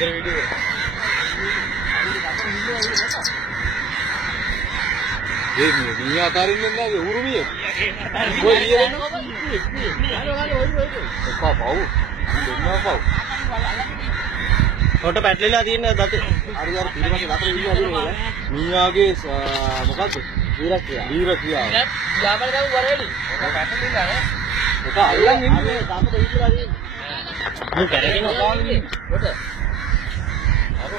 Ini atarin lagi urumiye. Kau lihat ni? Apa bau? Mana bau? Foto පැටලිලා තියෙන දත. Hari hari tidur masih dapat ini lagi ni. Miyage මොකද්ද? වීරක්‍රියාව. යාමල ගම වරේලි. පැටලිලා නේ. ඒක අල්ලන් ඉන්නේ. තාපත ඉස්සරහා තියෙන. මේ කැරගෙන ඔකාන්නේ. කොට.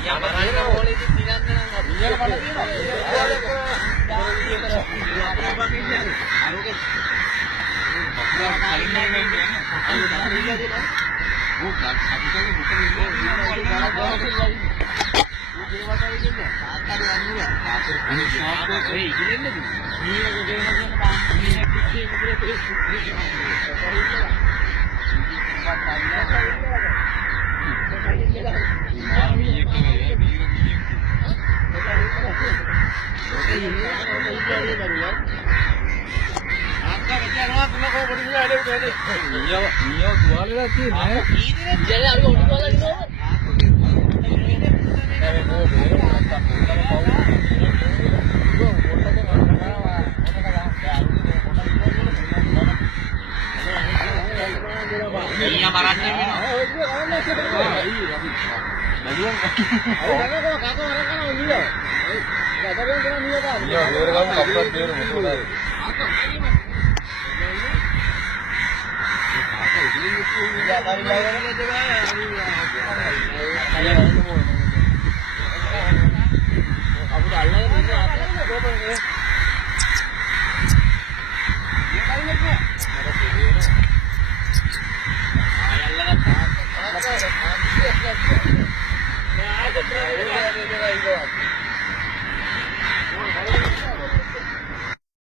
යාමරාගෙන ඕලේ ඉතින් දිනන්න නම් අපි. ඊයල පණ තියෙනවා.